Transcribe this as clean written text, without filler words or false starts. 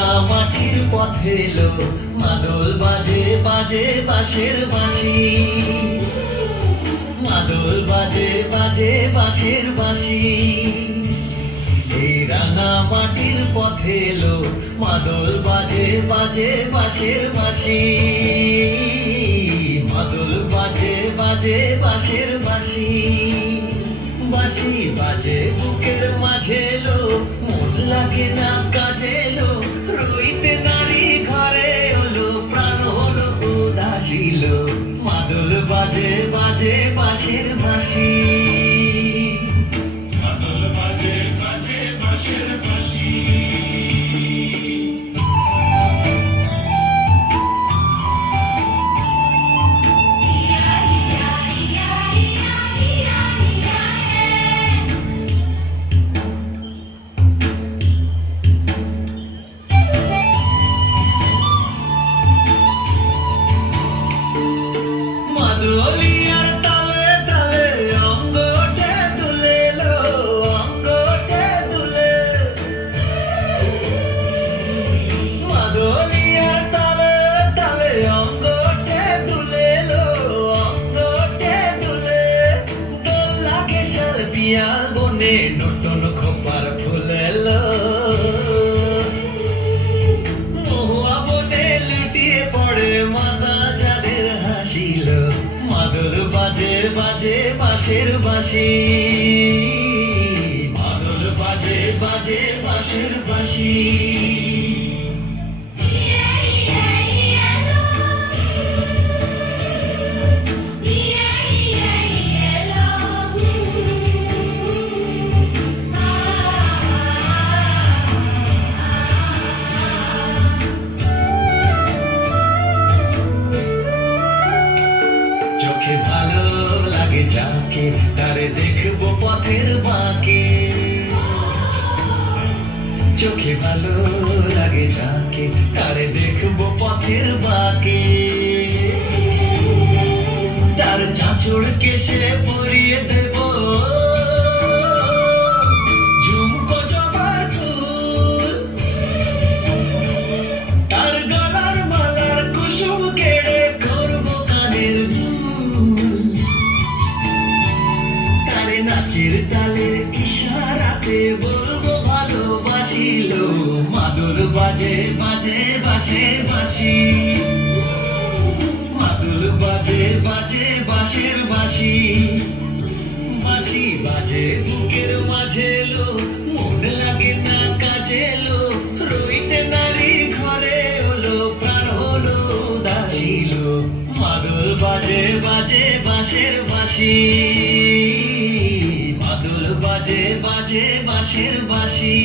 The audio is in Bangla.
রাঙা মাটির পথে এলো মাদল বাজে বাজে বাঁশের বাঁশি, মাদল বাজে বাজে বাঁশের বাঁশি। এই রাঙা মাটির পথে এলো মাদল বাজে বাজে বাঁশের বাঁশি, মাদল বাজে বাজে বাঁশের বাঁশি। বাঁশি বাজে বুকের মাঝে এলো, মন লাগে না কাজে এলো, রইতে নারী ঘরে হলো, প্রাণ হলো উদাসীল। মাদল বাজে বাজে বাঁশের বাঁশি, মাদল বাজে বাজে বাঁশের বাঁশি। মাদলিয়ার তালে তালে অঙ্গ ওঠে দুলে লো, অঙ্গ ওঠে দুলে। মাদলিয়ার তালে তালে অঙ্গ ওঠে দুলে লো, অঙ্গ ওঠে দুলে। দোল লাগে শাল পিয়াল বনে, নতুন খোপার ফুলে লো, মহুয়া বনে লুটিয়ে পড়ে মাথা চাঁদের হাসিল। মাদল বাজে বাজে বাঁশের বাঁশি, মাদল বাজে বাজে বাঁশের বাঁশি। চোখে ভালো লাগে যাকে, তারে দেখবো পথের বাঁকে। চোখে ভালো লাগে যাকে, তারে দেখবো পথের বাঁকে। তার চাঁচড় কেশে পরিয়ে দেব ঝুমকো জবার ফুল, তার গলার মালার কুসুম কেড়ে করবো কানের দুল। তারে নাচের তালের ইশারাতে বলবো ভালোবাসিল। মাদল বাজে বাজে বাঁশের বাঁশি, মাদল বাজে বাজে বাঁশের বাঁশি। বাঁশি বাজে বুকের মাঝে এলো, মন লাগে না কাজে এলো, রইতে নারী ঘরে হলো, প্রাণ হলো উদাসীল। মাদল বাজে বাজে বাঁশের বাঁশি, মাদল বাজে বাজে বাঁশের বাঁশি।